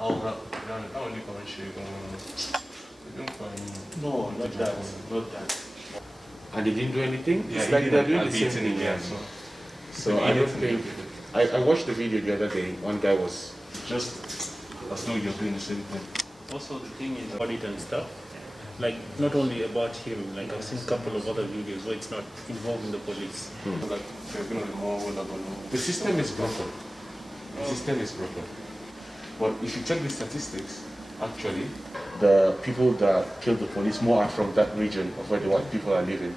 No, not that. Not that. And they didn't do anything? Yeah, it's like they're doing the same thing. thing. Yeah, So I don't think... I watched the video the other day. One guy was... just as though you're doing the same thing. Also the thing is audit and stuff, like not only about him, like I've seen a couple of other videos where it's not involving the police. Like, The system is broken. The system is broken. But if you check the statistics, actually, the people that killed the police more are from that region of where the white people are living.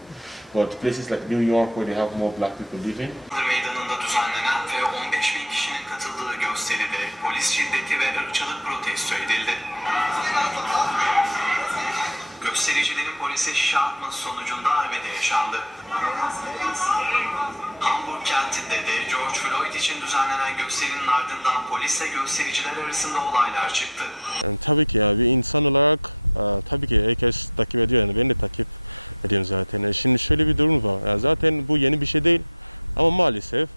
But places like New York, where they have more black people living. Meydanında düzenlenen ve 15.000 kişinin katıldığı gösteride polis şiddeti ve ırkçılık protesto edildi. Göstericilerin polise şişe atması sonucunda arbede yaşandı. Hamburg kentinde de George Floyd için düzenlenen gösterinin ardından polisle göstericiler arasında olaylar çıktı. Yani tabii ki ya bir insan olarak tabii ki herkes takip ediyor, yani ben de takip ediyorum zaten. Yani şimdi şöyle bir durum var. Yani zaten bu yeni bir şey değil ama maalesef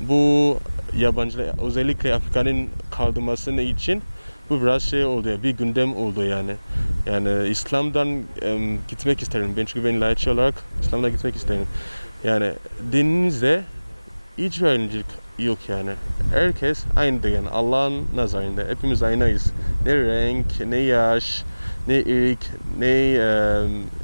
bu yabancılar, özellikle Afrika'nın kaldırmasının için bu biraz şey oldu ya, bir gündem oldu yani. Yani İslam'dan gitmek isterim ben, çünkü ben layıkçı olarak İslam'dan gitmek isterim. Yani dinimizde hiçbir ayrımcılık yok yani. Herkes aynıdır yani, Allah'ın nazarında. Hepimiz aynıyız. Ne renk, ne yaş, ne ırk, ne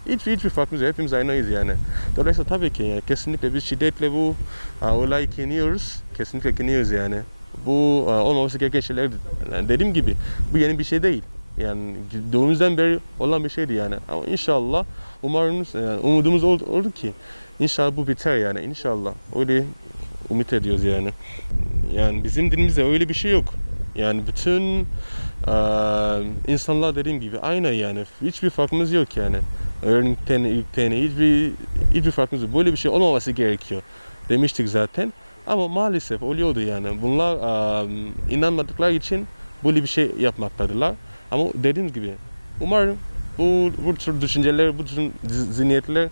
hiçbir farkımız yok. Hepimiz aynıyız yani. Dolayısıyla tabii ki yani kesinlikle biz şiddetle bu olayı kınıyoruz. Kesinlikle kınıyoruz yani. Bu olmaması gereken şeyler. Yani dediğim gibi bu yeni bir şey değil. Yani doğumuzdan beri olan bir şeydi yani. Ama inşallah umarız, yani umudumuz oldu ki inşallah bu biter yani, inşallah. Öyle umut ediyoruz yani. Yani bizim dinimizde öyle bir şey yok. Yani bütün insanlar dediğim gibi aynı yani. Hiçbir farkımız yok yani. Örnekten, ırkten hiçbir farkımız yok. Böyle bir şey olmaması gerekiyor demiştik zaten. Ama maalesef oluyordu yani. Bunlar inanmadıkları için böyle bir şey yapmaktadırlar. Ama dediğim gibi umarım bu tür düşünceler, bu tür zihniyetler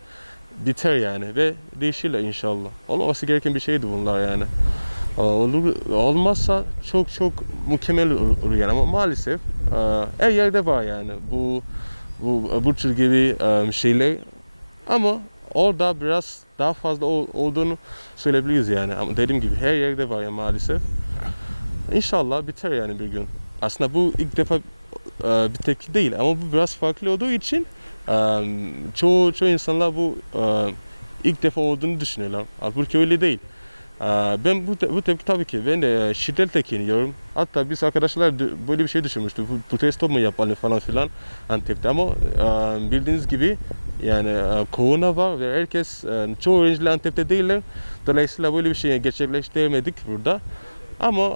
biter yani ve değişirler inşallah. Olmaması gereken bir şeydi bunlar yani. Olmazsa çok mükemmel olur yani, ama maalesef her yerde var yani bu tür gibi şeyler, ama orada biraz daha fazla olduğunu söyleyebiliriz yani, ama dediğim gibi her yerde var ya maalesef. İnşallah biter yani bir gün. Aslında bu ilk defa bir tepki değil, ama bu biraz farklı olduğu için çoğu insanlar bu ilk defa olduğunu düşünüyorlar. Halbuki öyle değil. Ben bu tepki tabii ki ben de şiddetle kınıyorum. Hatta biz arkadaşlar böyle bir şey düşünmüştük. Protesto mu yapalım falan filan Antep'te, ama bildiğiniz gibi yani korona var ve herkes, çoğu öğrenciler Antep'te değiller. Dolayısıyla böyle bir şey gerçekleştiremedik burada. Ama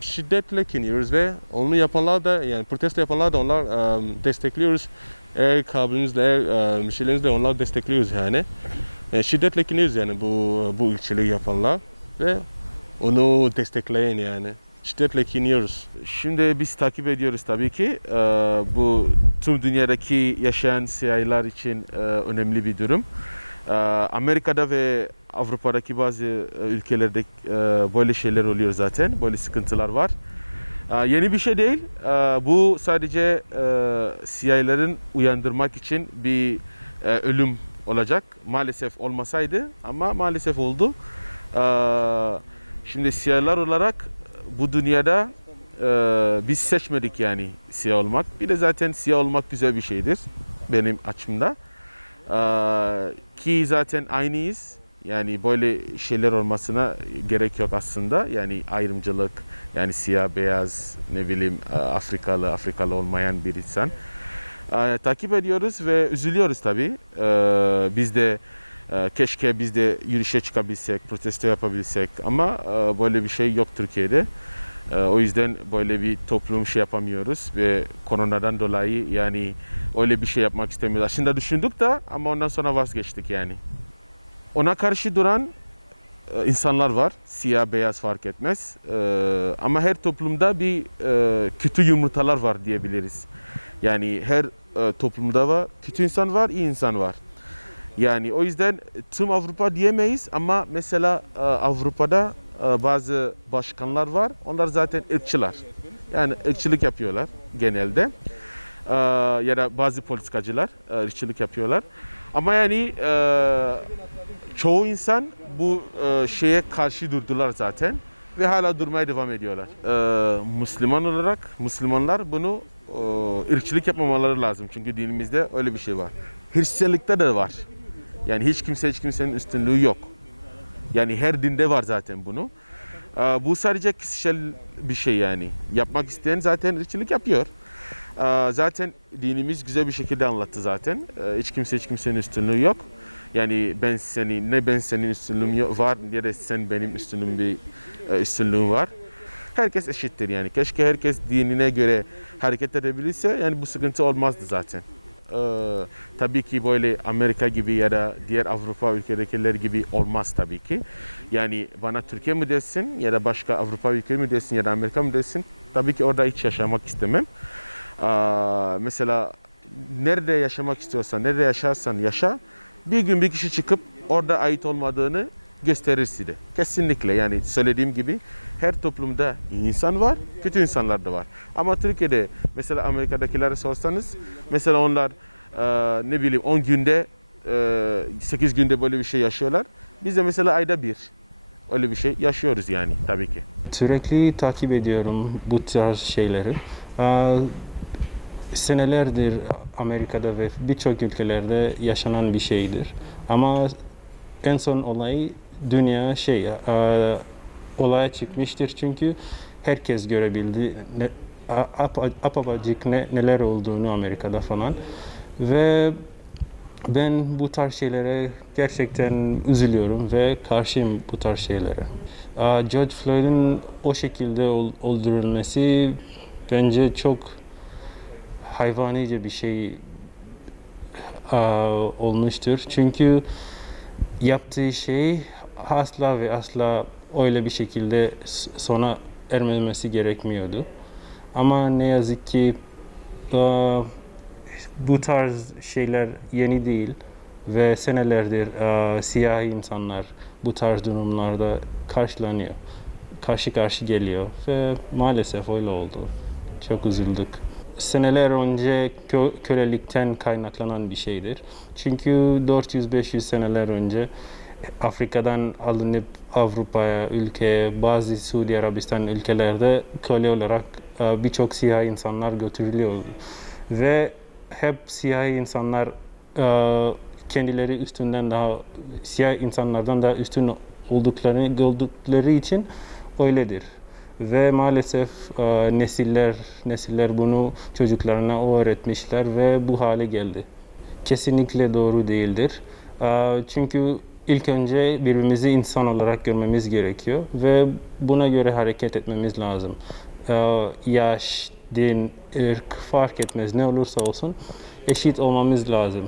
şiddetle kınıyoruz ve onu yapanlar da, yani protesto yapanlar da onlar destekliyoruz. Eğer kabinemizle, eğer şeylerimizle onları destekliyoruz yani. Şiddetle kınıyoruz yani bu ülkçiliği yapanlar ve onu destekleyen yani. Şiddetle kınıyoruz. Şimdi biz takip ediyoruz tabii ki. Bu tüm dünyadaki yaşayan siyahiler için önemli bir durum. Amerika'da ve Avrupa'daki bazı ülkelerde böyle şeyler oluyor zaten. Böyle sıkıntılar var. Yeni bir şey değil. Bu sadece siyahilerin uyandırmak için bir ölüm olacak. Maalesef olmasaydı, ama maalesef oldu. Şimdi siyahiler olarak bu dünyada biz seçmedik yani siyah olmak. Bir de zaten siyah olmak güzel bir şeydir benim açımda. Ki zaten aynıyız. Yani böyle şeyler olmasına gerek yok aslında. Yani ayrımcılık, yani siyah, beyaz, ne bileyim Afrikalı olmayan bir insan. Takip ediyoruz ve üzülüyoruz tabii. Biz de keşke biz de yürüyüşe çıkabilsek, protesto yapabilsek, ama böyle bir şey yok Türkiye'de. O yüzden böyle bir toplum şey yapamıyoruz ve koronadan dolayı yani öyle bir şey yapmak istemiyoruz. Aslında düşündük de, ama ondan sonra vazgeçtik yani. Ona karşı duran insanlar var. Siyah, beyaz fark etmez. Ama her toplumda bir kötü yumurtalar var diyebiliriz. Yani her toplumda var. Kötü insan var, iyi insan var. Yani o yüzden tüm Avrupa diyemeyiz, ama mesela Avrupa'da bazı başkanlar var. Onlar zaten ırkçılar. Yani ırkçılık yapıyorlar genelde. Ya da bazı politikacılar ırkçılık yapıyorlar. Ama yani çoğu insan bu şeye karşı durdular zaten ve hala durmaya devam ediyorlar. Müslüman olarak Müslümanlar bunu ırkçılık yapmamaları lazım. Çünkü dinimizde öyle bir şey var. Hristiyanlıkta da var. Yani hiç kimsenin üstünlüğü yok. Yani her dinde var zaten bunu. Bu sadece kişisel bir şey yani. Yapmak isteyen zaten ırkçılık yapıyor. Zaten dinimiz güzel bir şekilde anlattı zaten. Hiç kimsenin üstünlüğü yok. Yani ben senin üstünlüğüm var ya da sen benim üstünlüğüm var. Herkes eşittir yani. Keşke herkes dinine göre hareket edebilirse yani bu sıkıntı olmazdı zaten. Tabii ki böyle Amerika gibi ya da diğer Avrupa ülkeler gibi olmaz tabii ki. Yani bana Türkiye mi desin ya da başka Avrupa ülke mi desin ya da Amerika mı desin, tabii ki orada hiç yaşamak istemem. Mesela nerede yaşamak istiyorsan, nerede yaşarsan yaşa, bir gün bir kişi çıkıp orada ait olmadığını gösterir size. Kesinlikle yani söylediğim gibi her toplumda iyi insan var, kötü insanlar da var. Ama Türkiye'de mesela Amerika'dakilere sorsanız mesela onlar ne bileyim 10 günde 8 günde böyle bir şey yaşıyorlar. Biz de mesela ayda bir öyle bir şey yaşıyoruz yani tabii ki. Sürekli takip ediyorum bu tarz şeyleri. Senelerdir Amerika'da ve birçok ülkelerde yaşanan bir şeydir. Ama en son olay dünya olaya çıkmıştır çünkü herkes görebildi apacık neler olduğunu Amerika'da falan. Ve ben bu tarz şeylere gerçekten üzülüyorum ve karşıyım bu tarz şeylere. George Floyd'un o şekilde öldürülmesi bence çok hayvanice bir şey olmuştur. Çünkü yaptığı şey asla ve asla öyle bir şekilde sona ermemesi gerekmiyordu. Ama ne yazık ki bu tarz şeyler yeni değil ve senelerdir siyahi insanlar bu tarz durumlarda karşı karşı geliyor ve maalesef öyle oldu. Çok üzüldük. Seneler önce kölelikten kaynaklanan bir şeydir. Çünkü 400-500 seneler önce Afrika'dan alınıp Avrupa'ya, ülkeye, bazı Suudi Arabistan ülkelerde köle olarak birçok siyahi insanlar götürülüyor. Ve hep siyahi insanlar kendileri siyah insanlardan daha üstün oldukları için öyledir. Ve maalesef nesiller bunu çocuklarına öğretmişler ve bu hale geldi. Kesinlikle doğru değildir. Çünkü ilk önce birbirimizi insan olarak görmemiz gerekiyor ve buna göre hareket etmemiz lazım. Yaş, din, ırk fark etmez, ne olursa olsun eşit olmamız lazım.